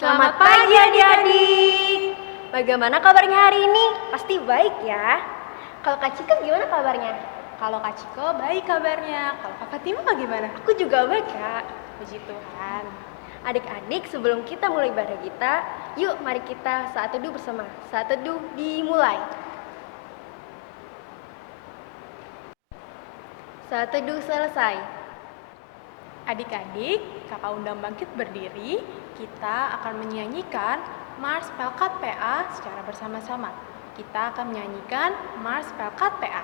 Selamat pagi adik-adik. Bagaimana kabarnya hari ini? Pasti baik ya. Kalau Kak Cika gimana kabarnya? Kalau Kak Ciko baik kabarnya. Kalau Kak Fatima bagaimana? Aku juga baik, Kak. Puji Tuhan. Adik-adik, sebelum kita mulai ibadah kita, yuk mari kita saat teduh bersama. Saat teduh dimulai. Saat teduh selesai. Adik-adik, Kakak undang bangkit berdiri. Kita akan menyanyikan Mars Pelkat PA secara bersama-sama. Kita akan menyanyikan Mars Pelkat PA.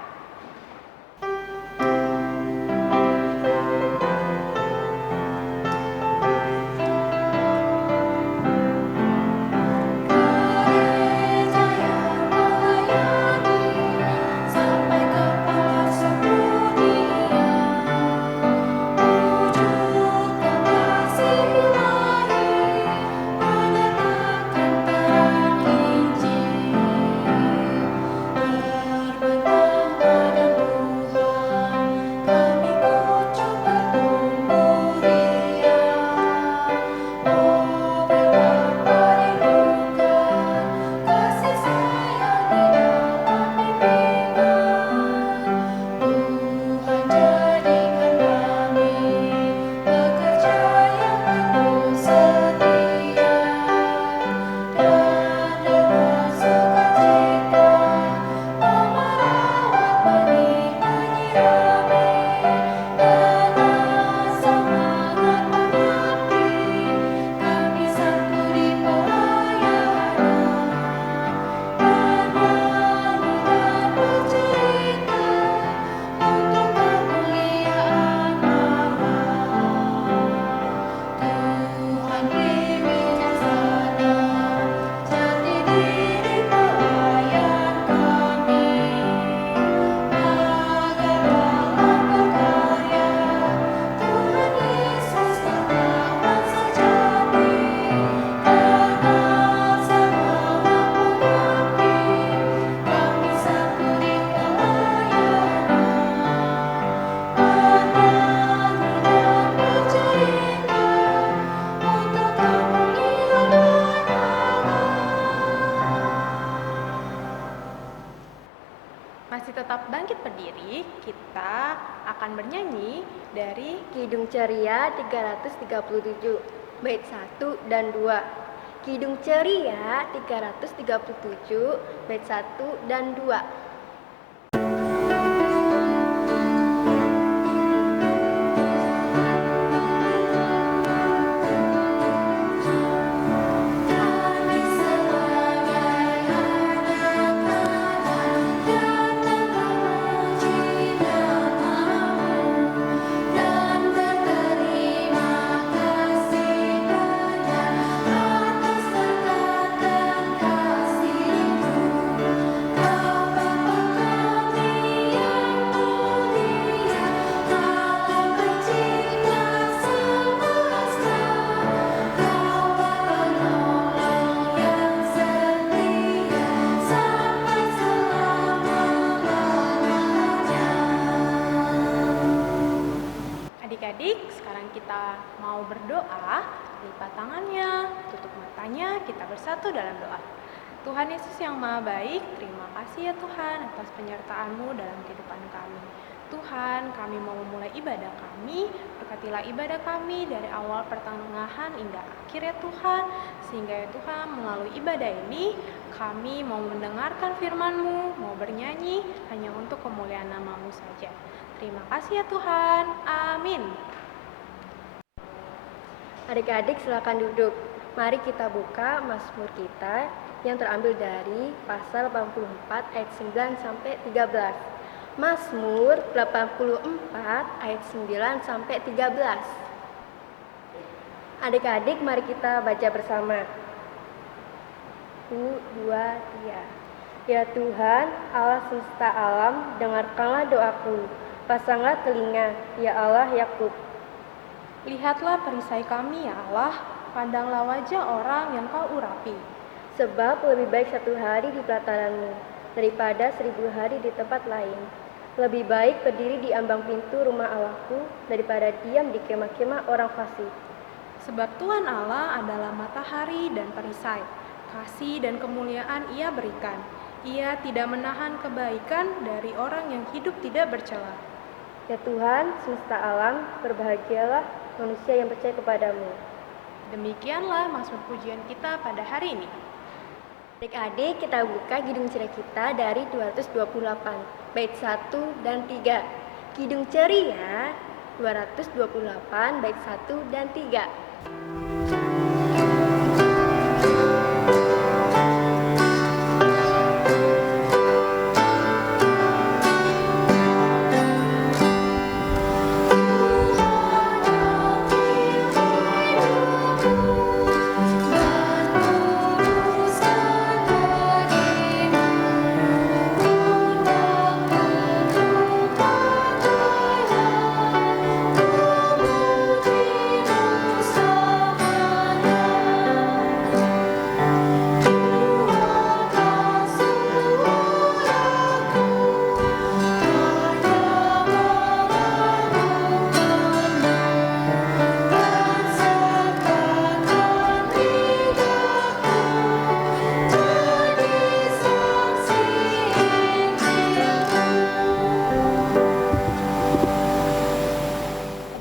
Masih tetap bangkit berdiri, kita akan bernyanyi dari Kidung Ceria 337, bait 1 dan 2. Kidung Ceria 337, bait 1 dan 2. Adik-adik, sekarang kita mau berdoa. Lipat tangannya, tutup matanya, kita bersatu dalam doa. Tuhan Yesus yang Maha Baik, terima kasih ya Tuhan atas penyertaan-Mu dalam kehidupan kami. Tuhan, kami mau memulai ibadah kami, berkatilah ibadah kami dari awal, pertengahan, hingga akhir ya Tuhan. Sehingga ya Tuhan, melalui ibadah ini, kami mau mendengarkan firman-Mu, mau bernyanyi hanya untuk kemuliaan nama-Mu saja. Terima kasih ya Tuhan. Amin. Adik-adik silakan duduk. Mari kita buka Mazmur kita yang terambil dari pasal 84 ayat 9 sampai 13. Mazmur 84 ayat 9 sampai 13. Adik-adik mari kita baca bersama. 1, 2, 3. Ya Tuhan, Allah semesta alam, dengarkanlah doaku. Pasanglah telinga, ya Allah Yakub. Lihatlah perisai kami ya Allah, pandanglah wajah orang yang Kau urapi. Sebab lebih baik 1 hari di pelataran-Mu daripada 1000 hari di tempat lain. Lebih baik berdiri di ambang pintu rumah Allahku daripada diam di kemah-kemah orang fasik. Sebab Tuhan Allah adalah matahari dan perisai, kasih dan kemuliaan Ia berikan. Ia tidak menahan kebaikan dari orang yang hidup tidak bercela. Ya Tuhan, semesta alam, berbahagialah manusia yang percaya kepadamu. Demikianlah Mazmur pujian kita pada hari ini. Adik-adik, kita buka Kidung Ceria kita dari 228, bait 1 dan 3. Kidung Ceria 228, bait 1 dan 3.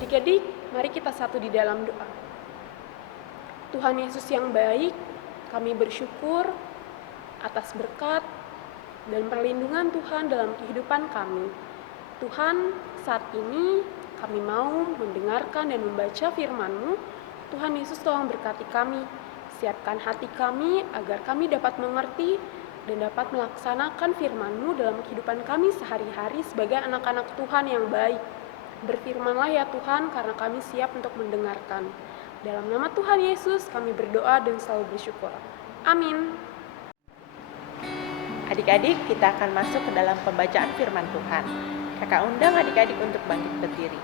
Adik-adik, mari kita satu di dalam doa. Tuhan Yesus yang baik, kami bersyukur atas berkat dan perlindungan Tuhan dalam kehidupan kami. Tuhan, saat ini kami mau mendengarkan dan membaca firman-Mu. Tuhan Yesus tolong berkati kami, siapkan hati kami agar kami dapat mengerti dan dapat melaksanakan firman-Mu dalam kehidupan kami sehari-hari sebagai anak-anak Tuhan yang baik. Berfirmanlah ya Tuhan, karena kami siap untuk mendengarkan. Dalam nama Tuhan Yesus kami berdoa dan selalu bersyukur. Amin. Adik-adik, kita akan masuk ke dalam pembacaan firman Tuhan. Kakak undang adik-adik untuk bangkit berdiri.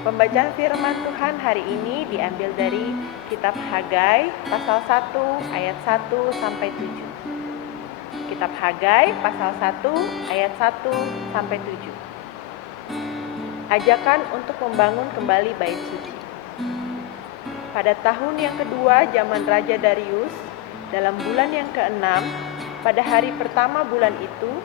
Pembacaan firman Tuhan hari ini diambil dari kitab Hagai pasal 1 ayat 1 sampai 7. Kitab Hagai pasal 1 ayat 1 sampai 7. Ajakan untuk membangun kembali bait suci. Pada tahun yang kedua zaman Raja Darius, dalam bulan yang ke-6, pada hari pertama bulan itu,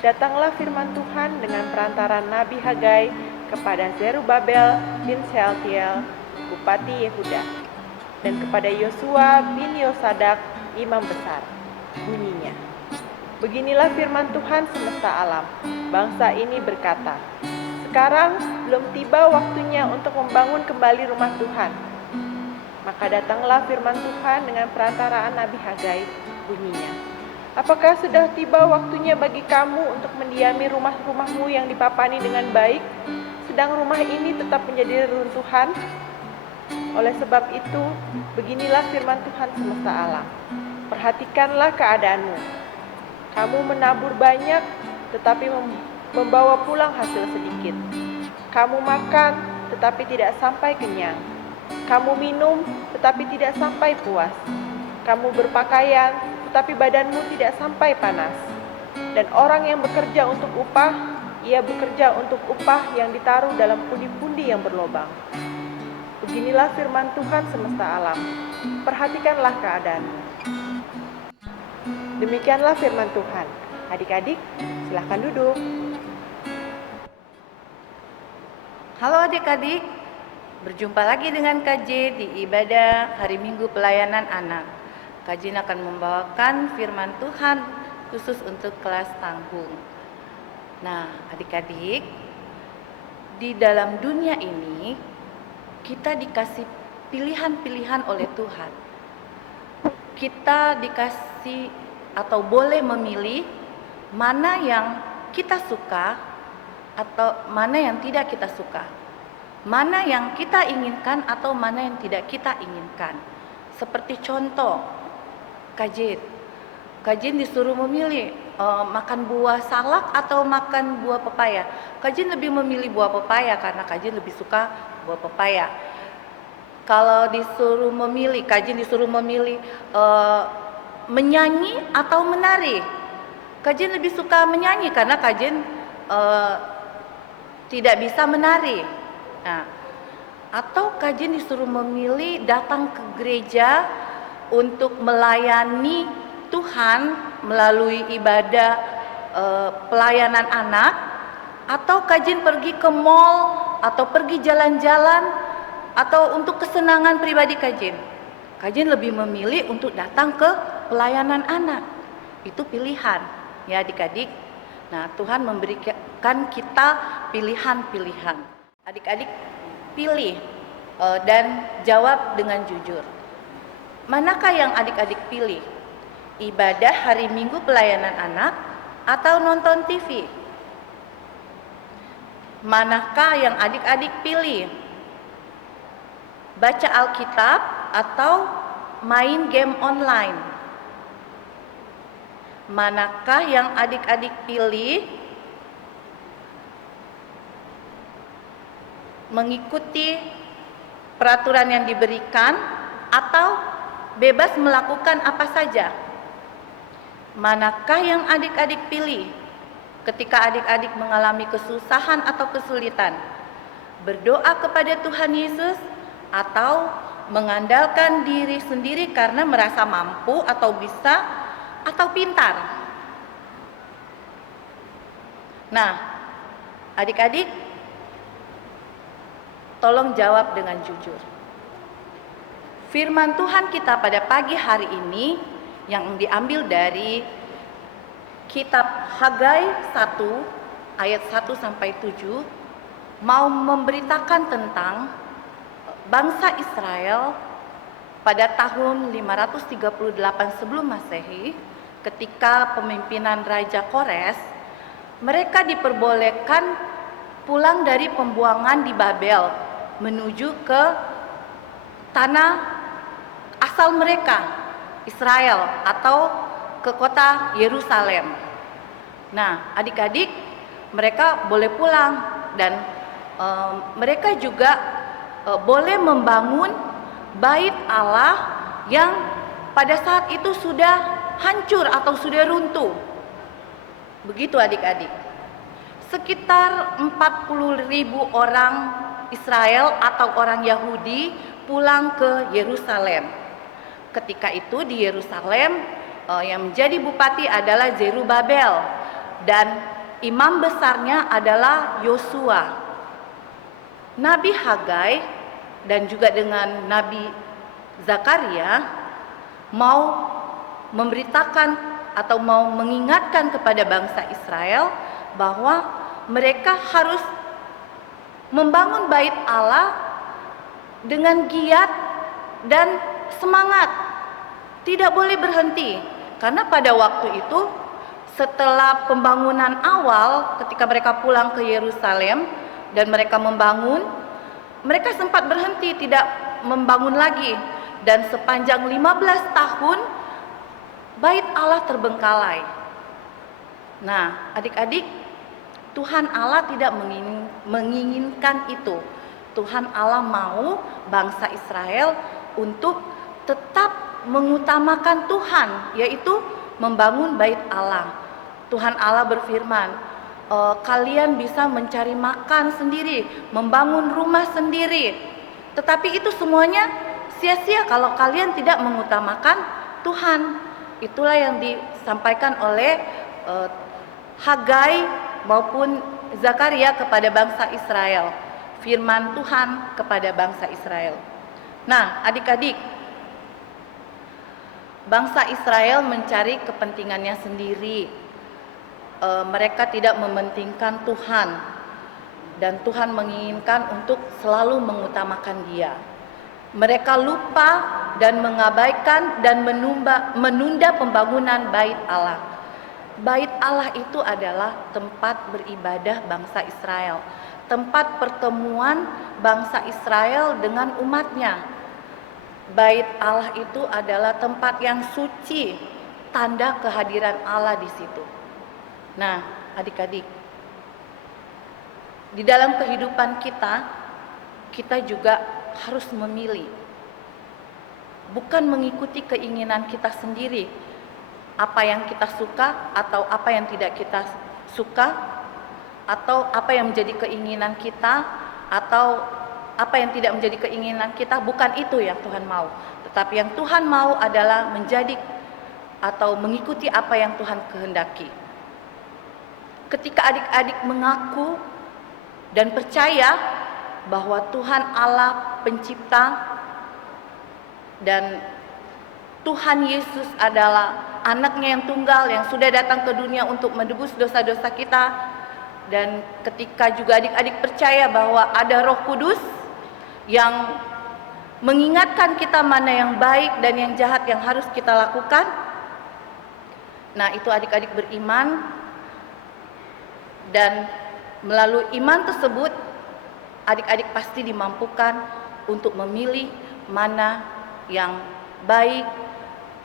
datanglah firman Tuhan dengan perantara Nabi Hagai kepada Zerubabel bin Shealtiel, Bupati Yehuda, dan kepada Yosua bin Yosadak, Imam Besar. Bunyinya, beginilah firman Tuhan semesta alam. Bangsa ini berkata, sekarang belum tiba waktunya untuk membangun kembali rumah Tuhan. Maka datanglah firman Tuhan dengan perantaraan Nabi Hagai, bunyinya, apakah sudah tiba waktunya bagi kamu untuk mendiami rumah-rumahmu yang dipapani dengan baik, sedang rumah ini tetap menjadi reruntuhan? Oleh sebab itu, beginilah firman Tuhan semesta alam. Perhatikanlah keadaanmu. Kamu menabur banyak, tetapi membawa pulang hasil sedikit. Kamu makan, tetapi tidak sampai kenyang. Kamu minum, tetapi tidak sampai puas. Kamu berpakaian, tetapi badanmu tidak sampai panas. Dan orang yang bekerja untuk upah, ia bekerja untuk upah yang ditaruh dalam pundi-pundi yang berlobang. Beginilah firman Tuhan semesta alam. Perhatikanlah keadaanmu. Demikianlah firman Tuhan. Adik-adik, silahkan duduk. Halo adik-adik, berjumpa lagi dengan KJ di ibadah hari Minggu pelayanan anak. KJ akan membawakan firman Tuhan khusus untuk kelas tanggung. Nah, adik-adik, di dalam dunia ini kita dikasih pilihan-pilihan oleh Tuhan. Kita dikasih atau boleh memilih mana yang kita suka atau mana yang tidak kita suka, mana yang kita inginkan atau mana yang tidak kita inginkan. Seperti contoh, Kajin disuruh memilih makan buah salak atau makan buah pepaya. Kajin lebih memilih buah pepaya karena Kajin lebih suka buah pepaya. Kalau Kajin disuruh memilih menyanyi atau menari. Kajin lebih suka menyanyi karena Kajin tidak bisa menari. Nah, Atau Kajin disuruh memilih datang ke gereja untuk melayani Tuhan melalui ibadah pelayanan anak, atau Kajin pergi ke mall atau pergi jalan-jalan atau untuk kesenangan pribadi Kajin. Kajin lebih memilih untuk datang ke pelayanan anak. Itu pilihan, ya adik-adik. Nah, Tuhan memberikan kita pilihan-pilihan. Adik-adik pilih dan jawab dengan jujur. Manakah yang adik-adik pilih? Ibadah hari Minggu pelayanan anak atau nonton TV? Manakah yang adik-adik pilih? Baca Alkitab atau main game online? Manakah yang adik-adik pilih? Mengikuti peraturan yang diberikan atau bebas melakukan apa saja? Manakah yang adik-adik pilih ketika adik-adik mengalami kesusahan atau kesulitan? Berdoa kepada Tuhan Yesus atau mengandalkan diri sendiri karena merasa mampu atau bisa atau pintar? Nah, adik-adik, tolong jawab dengan jujur. Firman Tuhan kita pada pagi hari ini yang diambil dari kitab Hagai 1 ayat 1 sampai 7 mau memberitakan tentang bangsa Israel pada tahun 538 sebelum Masehi, ketika pemimpinan Raja Kores, mereka diperbolehkan pulang dari pembuangan di Babel menuju ke tanah asal mereka, Israel, atau ke kota Yerusalem. Nah, adik-adik, mereka boleh pulang dan mereka juga boleh membangun bait Allah yang pada saat itu sudah hancur atau sudah runtuh. Begitu adik-adik. Sekitar 40.000 orang Israel atau orang Yahudi pulang ke Yerusalem. Ketika itu di Yerusalem yang menjadi bupati adalah Zerubabel dan imam besarnya adalah Yosua. Nabi Hagai dan juga dengan Nabi Zakaria mau memberitakan atau mau mengingatkan kepada bangsa Israel bahwa mereka harus membangun bait Allah dengan giat dan semangat, tidak boleh berhenti. Karena pada waktu itu setelah pembangunan awal, ketika mereka pulang ke Yerusalem dan mereka membangun, mereka sempat berhenti, tidak membangun lagi, dan sepanjang 15 tahun bait Allah terbengkalai. Nah, adik-adik, Tuhan Allah tidak menginginkan itu. Tuhan Allah mau bangsa Israel untuk tetap mengutamakan Tuhan, yaitu membangun bait Allah. Tuhan Allah berfirman, kalian bisa mencari makan sendiri, membangun rumah sendiri, tetapi itu semuanya sia-sia kalau kalian tidak mengutamakan Tuhan. Itulah yang disampaikan oleh Hagai maupun Zakaria kepada bangsa Israel. Firman Tuhan kepada bangsa Israel. Nah, adik-adik, bangsa Israel mencari kepentingannya sendiri. Mereka tidak mementingkan Tuhan, dan Tuhan menginginkan untuk selalu mengutamakan Dia. Mereka lupa dan mengabaikan dan menunda pembangunan bait Allah. Bait Allah itu adalah tempat beribadah bangsa Israel, tempat pertemuan bangsa Israel dengan umatnya. Bait Allah itu adalah tempat yang suci, tanda kehadiran Allah di situ. Nah, adik-adik, di dalam kehidupan kita juga harus memilih. Bukan mengikuti keinginan kita sendiri, apa yang kita suka atau apa yang tidak kita suka, atau apa yang menjadi keinginan kita, atau apa yang tidak menjadi keinginan kita, bukan itu yang Tuhan mau. Tetapi yang Tuhan mau adalah menjadi atau mengikuti apa yang Tuhan kehendaki. Ketika adik-adik mengaku dan percaya bahwa Tuhan Allah pencipta dan Tuhan Yesus adalah anaknya yang tunggal yang sudah datang ke dunia untuk menebus dosa-dosa kita, dan ketika juga adik-adik percaya bahwa ada Roh Kudus yang mengingatkan kita mana yang baik dan yang jahat yang harus kita lakukan. Nah, itu adik-adik beriman, dan melalui iman tersebut adik-adik pasti dimampukan untuk memilih mana yang baik,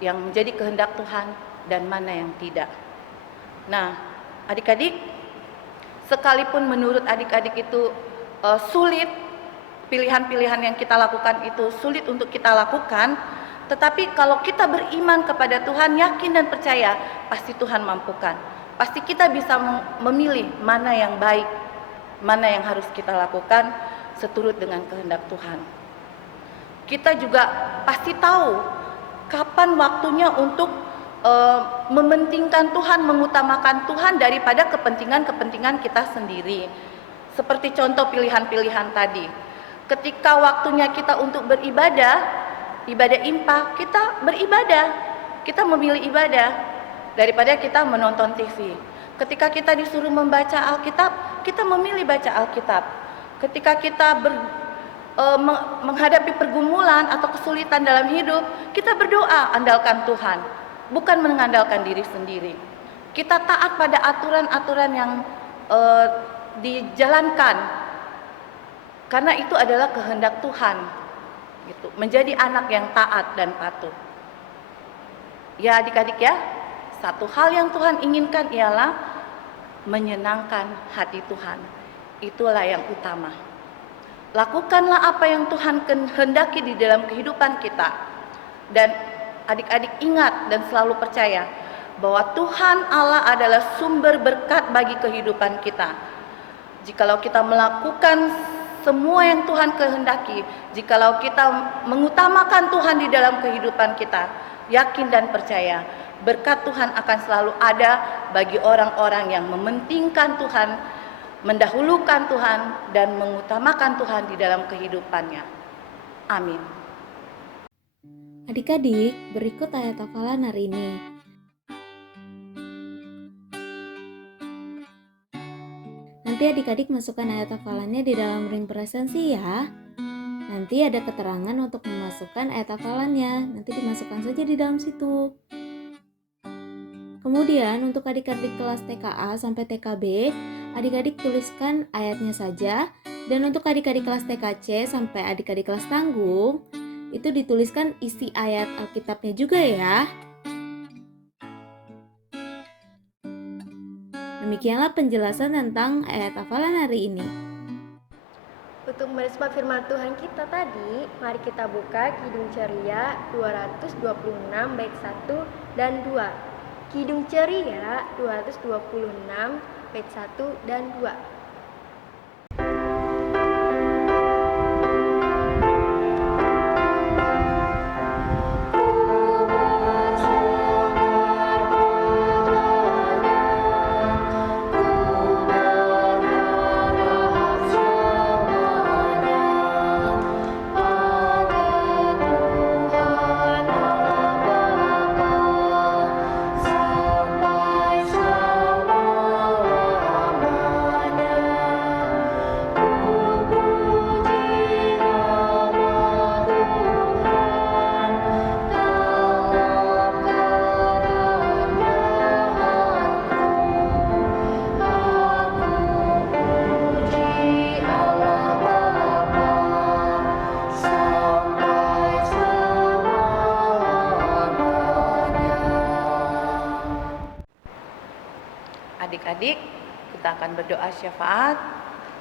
yang menjadi kehendak Tuhan, dan mana yang tidak. Nah, adik-adik, sekalipun menurut adik-adik itu sulit, pilihan-pilihan yang kita lakukan itu sulit untuk kita lakukan, tetapi kalau kita beriman kepada Tuhan, yakin dan percaya, pasti Tuhan mampukan. Pasti kita bisa memilih mana yang baik, mana yang harus kita lakukan seturut dengan kehendak Tuhan. Kita juga pasti tahu kapan waktunya untuk mementingkan Tuhan, mengutamakan Tuhan daripada kepentingan-kepentingan kita sendiri. Seperti contoh pilihan-pilihan tadi. Ketika waktunya kita untuk beribadah, ibadah impa, kita beribadah. Kita memilih ibadah daripada kita menonton TV. Ketika kita disuruh membaca Alkitab, kita memilih baca Alkitab. Ketika kita menghadapi pergumulan atau kesulitan dalam hidup, kita berdoa, andalkan Tuhan, bukan mengandalkan diri sendiri. Kita taat pada aturan-aturan yang dijalankan, karena itu adalah kehendak Tuhan, gitu. Menjadi anak yang taat dan patuh. Ya adik-adik ya, satu hal yang Tuhan inginkan ialah menyenangkan hati Tuhan. Itulah yang utama. Lakukanlah apa yang Tuhan kehendaki di dalam kehidupan kita. Dan adik-adik ingat dan selalu percaya bahwa Tuhan Allah adalah sumber berkat bagi kehidupan kita. Jikalau kita melakukan semua yang Tuhan kehendaki, jikalau kita mengutamakan Tuhan di dalam kehidupan kita, yakin dan percaya, berkat Tuhan akan selalu ada bagi orang-orang yang mementingkan Tuhan, mendahulukan Tuhan, dan mengutamakan Tuhan di dalam kehidupannya. Amin. Adik-adik, berikut ayat hafalan hari ini. Nanti adik-adik masukkan ayat hafalannya di dalam ring presensi ya. Nanti ada keterangan untuk memasukkan ayat hafalannya. Nanti dimasukkan saja di dalam situ. Kemudian untuk adik-adik kelas TKA sampai TKB, adik-adik tuliskan ayatnya saja. Dan untuk adik-adik kelas TKC sampai adik-adik kelas tanggung, itu dituliskan isi ayat Alkitabnya juga ya. Demikianlah penjelasan tentang ayat hafalan hari ini. Untuk merespon firman Tuhan kita tadi, mari kita buka Kidung Ceria 226 bait 1 dan 2. Kidung Ceria 226 bait 1 dan 2. Adik-adik, kita akan berdoa syafaat.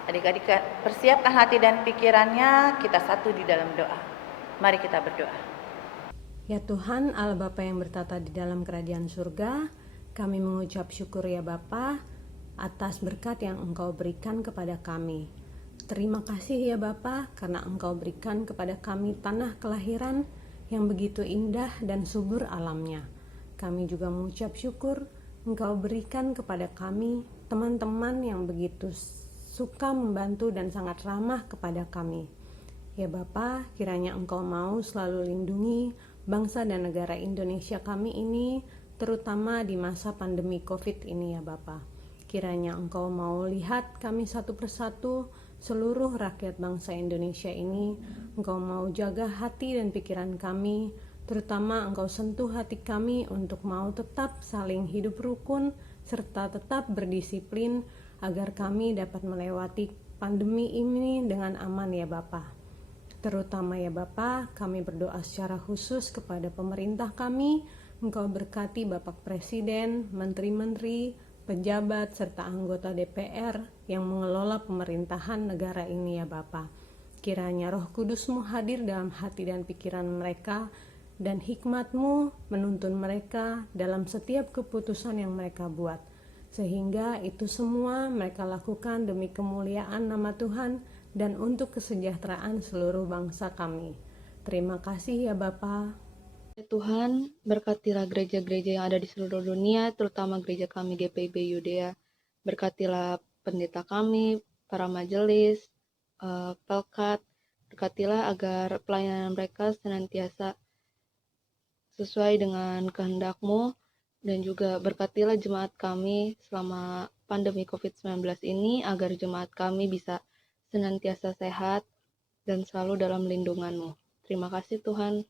Adik-adik persiapkan hati dan pikirannya, kita satu di dalam doa. Mari kita berdoa. Ya Tuhan, Allah Bapa yang bertata di dalam kerajaan surga, kami mengucap syukur ya Bapa atas berkat yang Engkau berikan kepada kami. Terima kasih ya Bapa, karena Engkau berikan kepada kami tanah kelahiran yang begitu indah dan subur alamnya. Kami juga mengucap syukur Engkau berikan kepada kami teman-teman yang begitu suka membantu dan sangat ramah kepada kami. Ya Bapa, kiranya Engkau mau selalu lindungi bangsa dan negara Indonesia kami ini, terutama di masa pandemi COVID ini ya Bapa. Kiranya Engkau mau lihat kami satu persatu, seluruh rakyat bangsa Indonesia ini. Engkau mau jaga hati dan pikiran kami, terutama Engkau sentuh hati kami untuk mau tetap saling hidup rukun, serta tetap berdisiplin, agar kami dapat melewati pandemi ini dengan aman ya Bapa. Terutama ya Bapa, kami berdoa secara khusus kepada pemerintah kami. Engkau berkati Bapak Presiden, Menteri-Menteri, pejabat, serta anggota DPR yang mengelola pemerintahan negara ini ya Bapa. Kiranya Roh Kudus-Mu hadir dalam hati dan pikiran mereka, dan hikmat-Mu menuntun mereka dalam setiap keputusan yang mereka buat. Sehingga itu semua mereka lakukan demi kemuliaan nama Tuhan dan untuk kesejahteraan seluruh bangsa kami. Terima kasih ya Bapa. Ya Tuhan, berkatilah gereja-gereja yang ada di seluruh dunia, terutama gereja kami GPIB Yudea. Berkatilah pendeta kami, para majelis, pelkat. Berkatilah agar pelayanan mereka senantiasa sesuai dengan kehendak-Mu, dan juga berkatilah jemaat kami selama pandemi COVID-19 ini, agar jemaat kami bisa senantiasa sehat dan selalu dalam lindungan-Mu. Terima kasih Tuhan.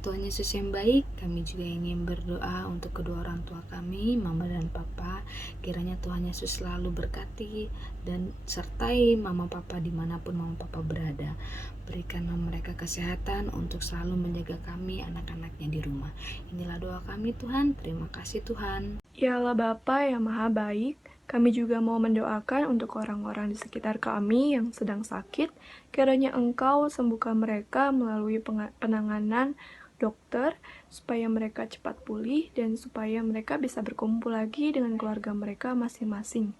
Tuhan Yesus yang baik, kami juga ingin berdoa untuk kedua orang tua kami, Mama dan Papa. Kiranya Tuhan Yesus selalu berkati dan sertai Mama Papa dimanapun Mama Papa berada. Berikanlah mereka kesehatan untuk selalu menjaga kami, anak-anaknya di rumah. Inilah doa kami Tuhan, terima kasih Tuhan. Ya Allah Bapa yang Maha Baik, kami juga mau mendoakan untuk orang-orang di sekitar kami yang sedang sakit. Kiranya Engkau sembuhkan mereka melalui penanganan dokter, supaya mereka cepat pulih dan supaya mereka bisa berkumpul lagi dengan keluarga mereka masing-masing.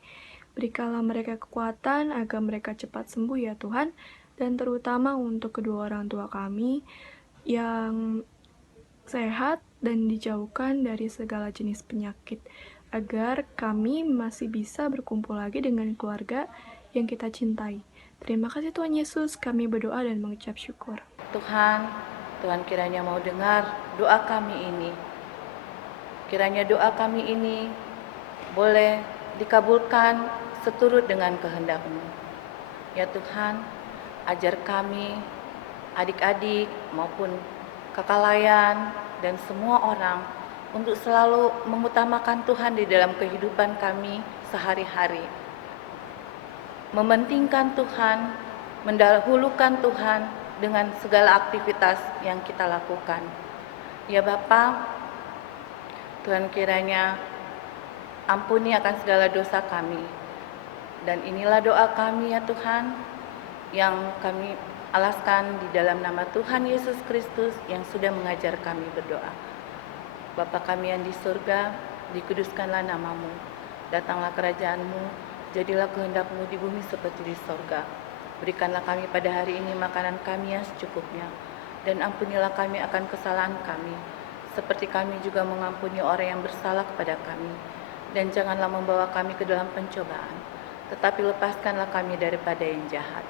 Berikanlah mereka kekuatan agar mereka cepat sembuh ya Tuhan, dan terutama untuk kedua orang tua kami yang sehat dan dijauhkan dari segala jenis penyakit, agar kami masih bisa berkumpul lagi dengan keluarga yang kita cintai. Terima kasih Tuhan Yesus, kami berdoa dan mengucap syukur. Tuhan kiranya mau dengar doa kami ini. Kiranya doa kami ini boleh dikabulkan seturut dengan kehendak-Mu. Ya Tuhan, ajar kami, adik-adik maupun kakak layan dan semua orang untuk selalu mengutamakan Tuhan di dalam kehidupan kami sehari-hari. Mementingkan Tuhan, mendahulukan Tuhan dengan segala aktivitas yang kita lakukan. Ya Bapa, Tuhan kiranya ampuni akan segala dosa kami. Dan inilah doa kami ya Tuhan, yang kami alaskan di dalam nama Tuhan Yesus Kristus yang sudah mengajar kami berdoa. Bapa kami yang di surga, dikuduskanlah nama-Mu. Datanglah kerajaan-Mu, jadilah kehendak-Mu di bumi seperti di surga. Berikanlah kami pada hari ini makanan kami yang secukupnya, dan ampunilah kami akan kesalahan kami, seperti kami juga mengampuni orang yang bersalah kepada kami. Dan janganlah membawa kami ke dalam pencobaan, tetapi lepaskanlah kami daripada yang jahat.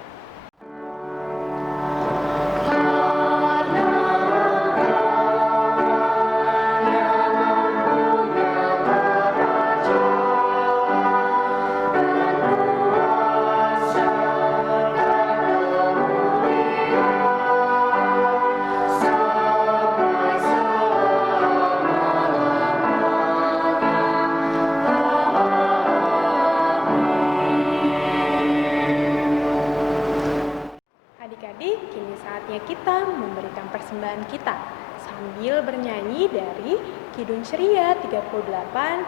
Kita memberikan persembahan kita sambil bernyanyi dari Kidung Ceria 38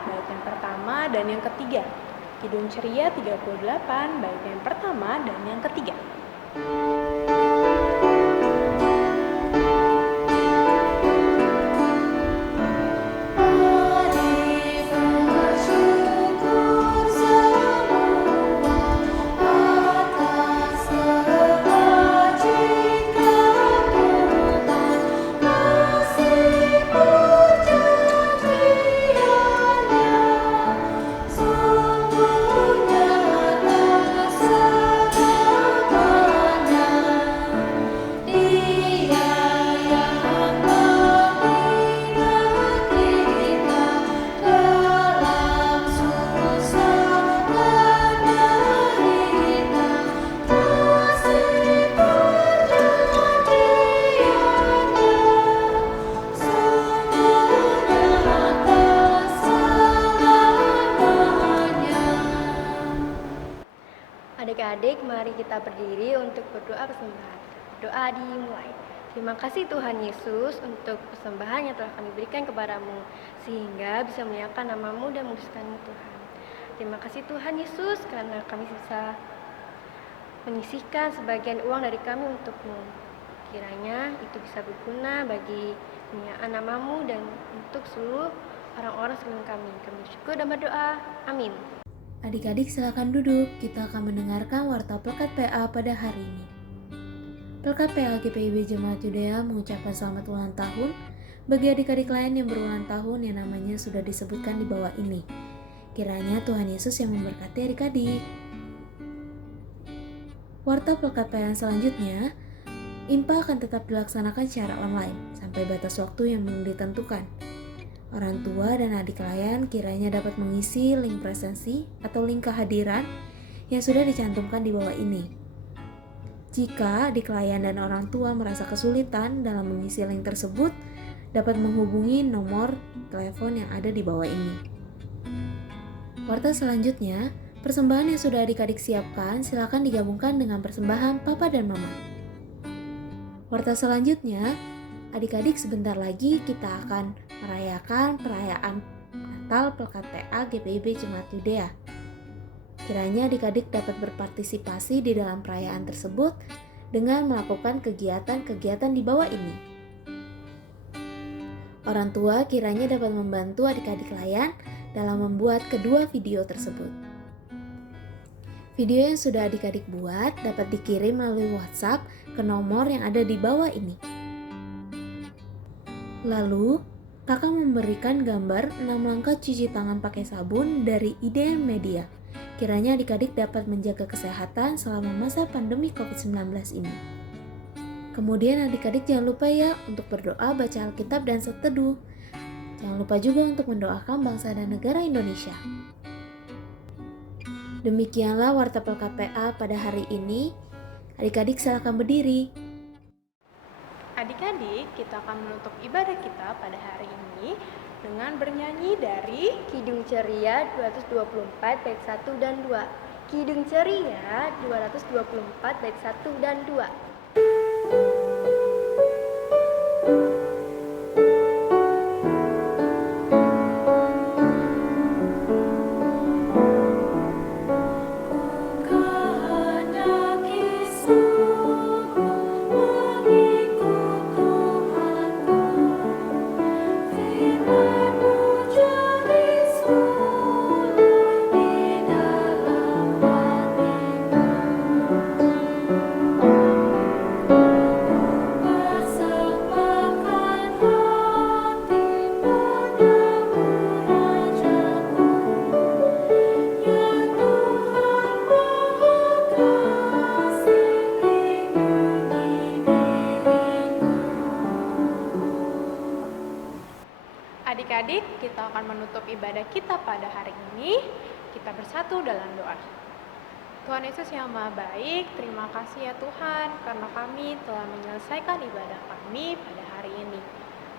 bait yang pertama dan yang ketiga. Kidung Ceria 38 bait yang pertama dan yang ketiga. Bersyukur semua atas berdiri untuk berdoa persembahan. Doa dimulai. Terima kasih Tuhan Yesus untuk persembahan yang telah kami berikan kepadamu, sehingga bisa memuliakan nama-Mu dan menguduskan-Mu Tuhan. Terima kasih Tuhan Yesus karena kami bisa menyisihkan sebagian uang dari kami untuk-Mu. Kiranya itu bisa berguna bagi kemuliaan nama-Mu dan untuk seluruh orang-orang sekeliling kami. Kami bersyukur dan berdoa. Amin. Adik-adik silakan duduk, kita akan mendengarkan warta Pelkat PA pada hari ini. Pelkat PA GPIB Jemaat Yudea mengucapkan selamat ulang tahun bagi adik-adik lain yang berulang tahun yang namanya sudah disebutkan di bawah ini. Kiranya Tuhan Yesus yang memberkati adik-adik. Warta Pelkat PA yang selanjutnya, IMPA akan tetap dilaksanakan secara online sampai batas waktu yang belum ditentukan. Orang tua dan adik klien kiranya dapat mengisi link presensi atau link kehadiran yang sudah dicantumkan di bawah ini. Jika adik klien dan orang tua merasa kesulitan dalam mengisi link tersebut, dapat menghubungi nomor telepon yang ada di bawah ini. Warta selanjutnya, persembahan yang sudah adik-adik siapkan silakan digabungkan dengan persembahan Papa dan Mama. Warta selanjutnya, adik-adik sebentar lagi kita akan merayakan perayaan Natal Pelkat PA GPIB Jemaat Yudea. Kiranya adik-adik dapat berpartisipasi di dalam perayaan tersebut dengan melakukan kegiatan-kegiatan di bawah ini. Orang tua kiranya dapat membantu adik-adik layan dalam membuat kedua video tersebut. Video yang sudah adik-adik buat dapat dikirim melalui WhatsApp ke nomor yang ada di bawah ini. Lalu, kakak memberikan gambar 6 langkah cuci tangan pakai sabun dari IDN Media. Kiranya adik-adik dapat menjaga kesehatan selama masa pandemi COVID-19 ini. Kemudian adik-adik jangan lupa ya untuk berdoa, baca Alkitab dan seteduh. Jangan lupa juga untuk mendoakan bangsa dan negara Indonesia. Demikianlah warta Pelkat PA pada hari ini. Adik-adik silakan berdiri. Adik-adik, kita akan menutup ibadah kita pada hari ini dengan bernyanyi dari Kidung Ceria 224 bait 1 dan 2. Kidung Ceria 224 bait 1 dan 2. Adik-adik, kita akan menutup ibadah kita pada hari ini. Kita bersatu dalam doa. Tuhan Yesus yang Maha Baik, terima kasih ya Tuhan karena kami telah menyelesaikan ibadah kami pada hari ini.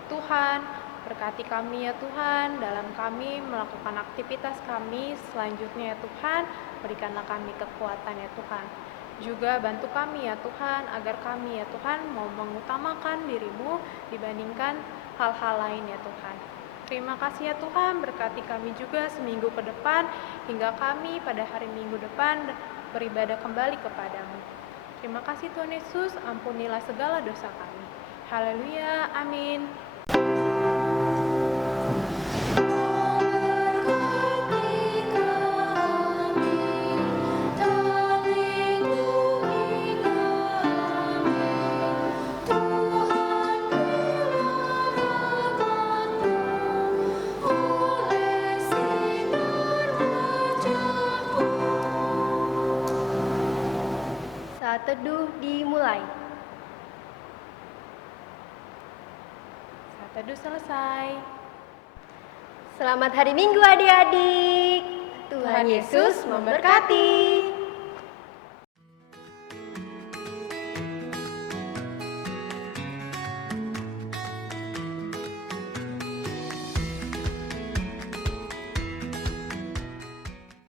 Tuhan, berkati kami ya Tuhan dalam kami melakukan aktivitas kami selanjutnya ya Tuhan. Berikanlah kami kekuatan ya Tuhan. Juga bantu kami ya Tuhan agar kami ya Tuhan mau mengutamakan diri-Mu dibandingkan hal-hal lain ya Tuhan. Terima kasih ya Tuhan, berkati kami juga seminggu ke depan hingga kami pada hari Minggu depan beribadah kembali kepadamu. Terima kasih Tuhan Yesus, ampunilah segala dosa kami. Haleluya, amin. Saat teduh dimulai. Saat teduh selesai. Selamat hari Minggu adik-adik. Tuhan Yesus memberkati.